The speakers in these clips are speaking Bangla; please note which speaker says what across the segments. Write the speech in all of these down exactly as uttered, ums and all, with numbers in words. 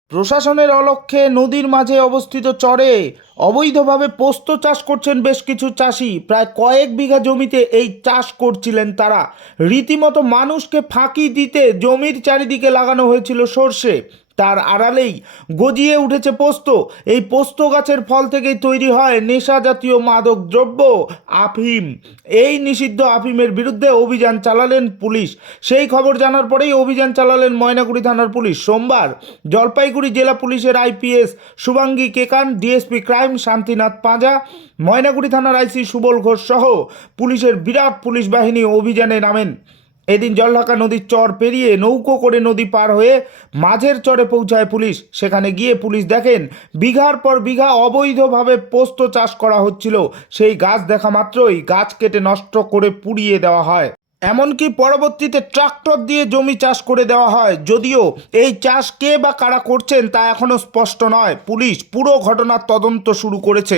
Speaker 1: প্রশাসনের অলক্ষ্যে নদীর মাঝে অবস্থিত চরে অবৈধভাবে পোস্ত চাষ করছেন বেশ কিছু চাষি। প্রায় কয়েক বিঘা জমিতে এই চাষ করছিলেন তারা। রীতিমতো মানুষকে ফাঁকি দিতে জমির চারিদিকে লাগানো হয়েছিল সর্ষে, তার আড়ালেই গজিয়ে উঠেছে পোস্ত। এই পোস্ত গাছের ফল থেকেই তৈরি হয় নেশা জাতীয় মাদক দ্রব্য আফিম। এই নিষিদ্ধ আফিমের বিরুদ্ধে অভিযান চালালেন পুলিশ। সেই খবর জানার পরেই অভিযান চালালেন ময়নাগুড়ি থানার পুলিশ। সোমবার জলপাইগুড়ি জেলা পুলিশের IPS Shubhangi Kekan, DSP crime Shantinath Panja, Maynaguri থানার আইসি সুবল ঘোষ সহ পুলিশের বিরাট পুলিশ বাহিনী অভিযানে নামেন। এদিন জলঢাকা নদীর চর পেরিয়ে নৌকো করে নদী পার হয়ে মাঝের চরে পৌঁছায় পুলিশ। সেখানে গিয়ে পুলিশ দেখেন বিঘার পর বিঘা অবৈধভাবে পোস্ত চাষ করা হচ্ছিল। সেই গাছ দেখা মাত্রই গাছ কেটে নষ্ট করে পুড়িয়ে দেওয়া হয়। এমনকি পরবর্তীতে ট্রাক্টর দিয়ে জমি চাষ করে দেওয়া হয়। যদিও এই চাষ কে বা কারা করছেন তা এখনও স্পষ্ট নয়। পুলিশ পুরো ঘটনার তদন্ত শুরু করেছে।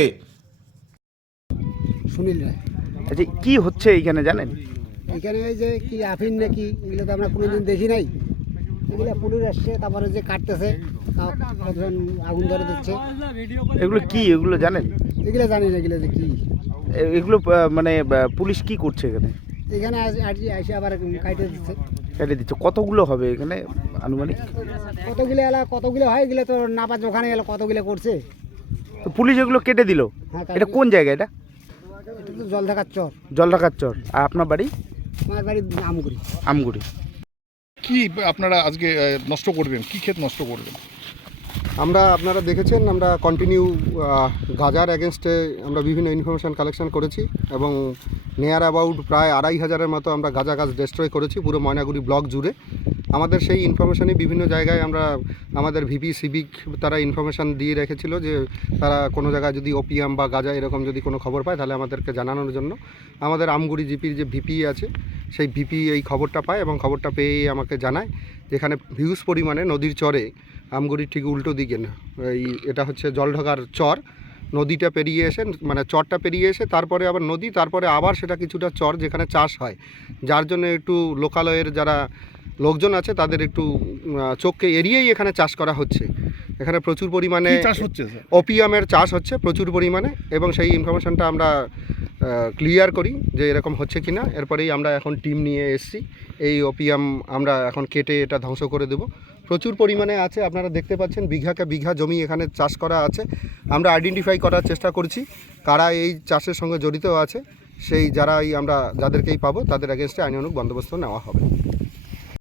Speaker 2: সুনীল রায়।
Speaker 1: আচ্ছা, কি হচ্ছে এইখানে জানেন?
Speaker 2: এখানে ওই যে কি আফিন নাকি এগুলো তো আমরা কোনোদিন দেখি নাই। এগুলো পুলিশ আসছে, তারপরে যে কাটতেছে, কতজন আগুন ধরে দিচ্ছে।
Speaker 1: এগুলো কি, এগুলো জানেন?
Speaker 2: এগুলো জানি না এগুলো যে কি।
Speaker 1: এ- এগুলো আহ, মানে আহ, পুলিশ কি করছে এখানে?
Speaker 2: এখানে আসি আসে আবার কাটে দিচ্ছে।
Speaker 1: কেটে দিচ্ছে। কতগুলো হবে এখানে আনুমানিক?
Speaker 2: কতগুলো এলা কতগুলো হয় এগুলো তো না পাচ্ছে, ওখানে এলো কতগুলো করছে।
Speaker 1: তো পুলিশ এগুলো কেটে দিল।
Speaker 2: হ্যাঁ,
Speaker 1: এটা কোন জায়গা? এটা
Speaker 2: এটা তো জল থাকার চর।
Speaker 1: জলঢাকার চর। আর আপনার বাড়ি?
Speaker 2: আমার বাড়ি আমগুড়ি।
Speaker 1: আমগুড়ি।
Speaker 3: কি আপনারা আজকে আহ, নষ্ট করবেন, কি ক্ষেত নষ্ট করবেন?
Speaker 4: আমরা আপনারা দেখেছেন আমরা কন্টিনিউ গাজার এগেনস্টে আমরা বিভিন্ন ইনফরমেশান কালেকশন করেছি এবং নিয়ার অ্যাবাউট প্রায় আড়াই হাজারের মতো আমরা গাজা গাছ ডেস্ট্রয় করেছি পুরো ময়নাগুড়ি ব্লক জুড়ে। আমাদের সেই ইনফরমেশানই বিভিন্ন জায়গায় আমরা আমাদের ভিপি সিভিক তারা ইনফরমেশান দিয়ে রেখেছিল যে তারা কোনো জায়গায় যদি ওপিয়াম বা গাজা এরকম যদি কোনো খবর পায় তাহলে আমাদেরকে জানানোর জন্য। আমাদের আমগুড়ি জিপির যে ভিপি আছে সেই ভিপি এই খবরটা পায় এবং খবরটা পেয়ে আমাকে জানায় যেখানে হিউজ পরিমাণে নদীর চরে, আমগুড়ির ঠিক উল্টো দিকে না, এই এটা হচ্ছে জলঢাকার চর, নদীটা পেরিয়ে এসে মানে চরটা পেরিয়ে এসে তারপরে আবার নদী, তারপরে আবার সেটা কিছুটা চর যেখানে চাষ হয়, যার জন্য একটু লোকালয়ের যারা লোকজন আছে তাদের একটু আহ, চোখকে এড়িয়েই এখানে চাষ করা হচ্ছে। এখানে প্রচুর পরিমাণে
Speaker 3: কি চাষ হচ্ছে স্যার?
Speaker 4: ওপিয়ামের চাষ হচ্ছে প্রচুর পরিমাণে এবং সেই ইনফরমেশনটা আমরা ক্লিয়ার করি যে এরকম হচ্ছে কি না। এরপরেই আমরা এখন টিম নিয়ে এসেছি, এই ওপিয়াম আমরা এখন কেটে এটা ধ্বংস করে দেব। প্রচুর পরিমাণে আছে, আপনারা দেখতে পাচ্ছেন বিঘাকে বিঘা জমি এখানে চাষ করা আছে। আমরা আইডেন্টিফাই করার চেষ্টা করছি কারা এই চাষের সঙ্গে জড়িত আছে, সেই যারা এই আমরা যাদেরকেই পাবো তাদের এগেনস্টে আইনানুগ বন্দোবস্ত নেওয়া হবে।